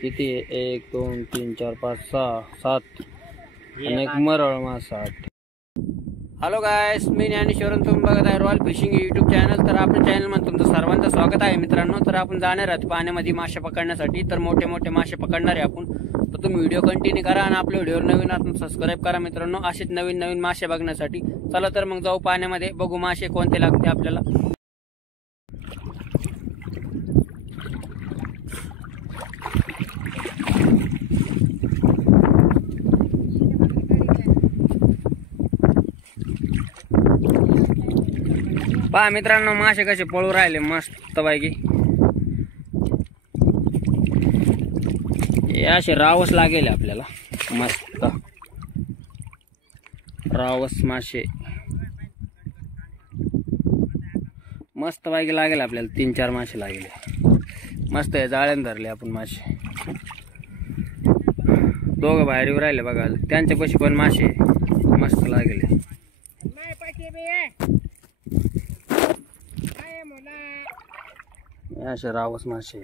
किती 1 2 3 4 5 6 7 आणि एक मरळ मासा 8. हॅलो गायस, मी ज्ञानेश्वर, तुम्ही बघत आहे रॉयल फिशिंग यूट्यूब चॅनल. तर आपल्या चॅनलमध्ये तुमचं सर्वांचं स्वागत आहे मित्रांनो. तर आपण जाणार आहोत पाण्यामध्ये मासे पकडण्यासाठी. तर मोठे मोठे मासे पकडणार आहे आपण. तर तुम्ही व्हिडिओ कंटिन्यू करा आणि आपल्या व्हिडिओवर नवीन आपण सबस्क्राईब करा मित्रांनो, असेच नवीन नवीन मासे बघण्यासाठी. चला तर मग जाऊ पाण्यामध्ये, बघू मासे कोणते लागते आपल्याला. पहा मित्रांनो, मासे कसे पळू राहिले मस्त पैकी. असे रावस लागेल आपल्याला, मस्त रावस मासे मस्त पैकी लागेल आपल्याला. 3-4 मासे लागेल मस्त. आहे जाळ्यान धरले आपण मासे. दोघं बाहेर येऊ राहिले बघा, त्यांच्या पशी पण मासे मस्त लागेल. असे रावस मासे.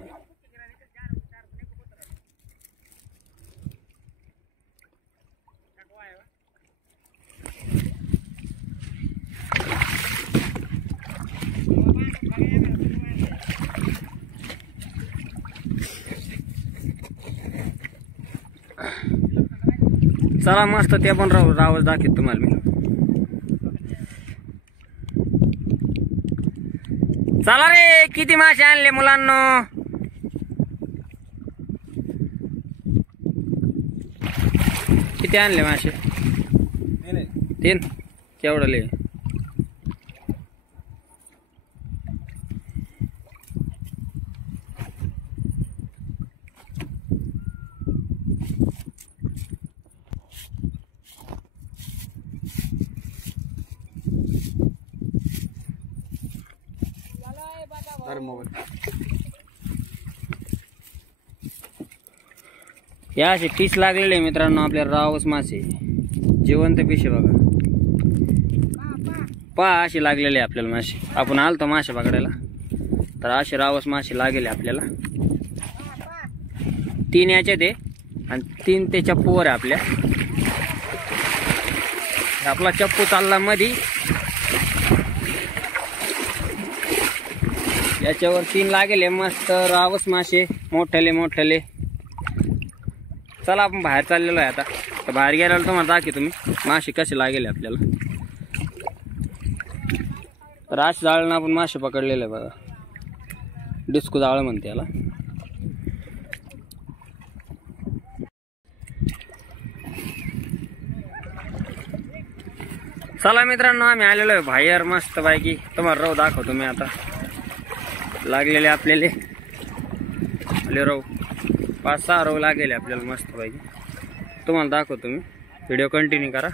चला मस्त, ते पण रावस दाखवत तुम्हाला मी. चला रे, किती मासे आणले मुलांनो? किती आणले मासे? 3. केवढले? या असे पीस लागलेले मित्रांनो आपल्या रावस मासे. जिवंत पीस आहे बघा. पहा असे लागलेले आपल्याला मासे. आपण आलतो मासे पकडायला, तर असे रावस मासे लागेले आपल्याला. 3 याचे ते आणि 3 ते चप्पूवर आहे आपल्या. आपला चप्पू चालला मध्ये, याच्यावर 3 लागेले मस्त रावस मासे, मोठले मोठले. चला आपण बाहेर चाललेलो आहे आता. तर बाहेर गेल्यावर तुम्हाला दाखी तुम्ही मासे कसे लागेले आपल्याला. तर अशा जाळनं आपण मासे पकडलेले बघा. डिस्को जाळ म्हणते याला. चला मित्रांनो, आम्ही आलेलो आहे बाहेर मस्त पैकी. तुम्हाला रव दाखवतो मी आता. लागलेले आपल्याला रव 5-6 रव लागेल आपल्याला मस्त पैकी. तुम्हाला दाखवतो मी, व्हिडिओ कंटिन्यू करा.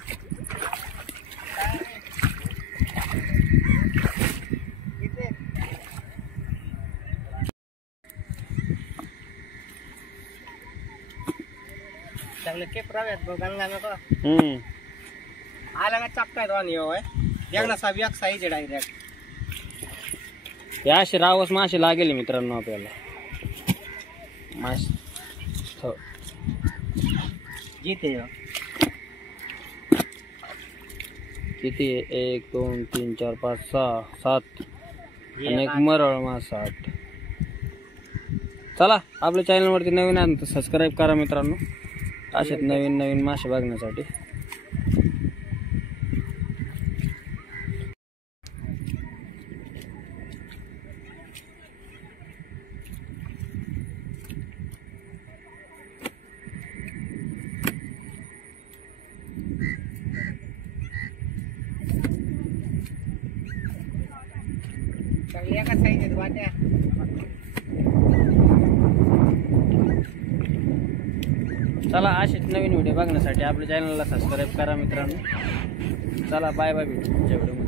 या असे रावस मासे लागेल मित्रांनो आपल्याला मस्त. किती 1 2 3 4 5 6 7 आणि एक मरळ मासा 8. चला आपल्या चॅनलवरती नवीन आहे तर सबस्क्राईब करा मित्रांनो, असेच नवीन नवीन मासे बघण्यासाठी. चला असेच नवीन व्हिडिओ बघण्यासाठी आपल्या चॅनलला सबस्क्राईब करा मित्रांनो. चला बाय बाय, भेटू पुढच्या व्हिडिओ.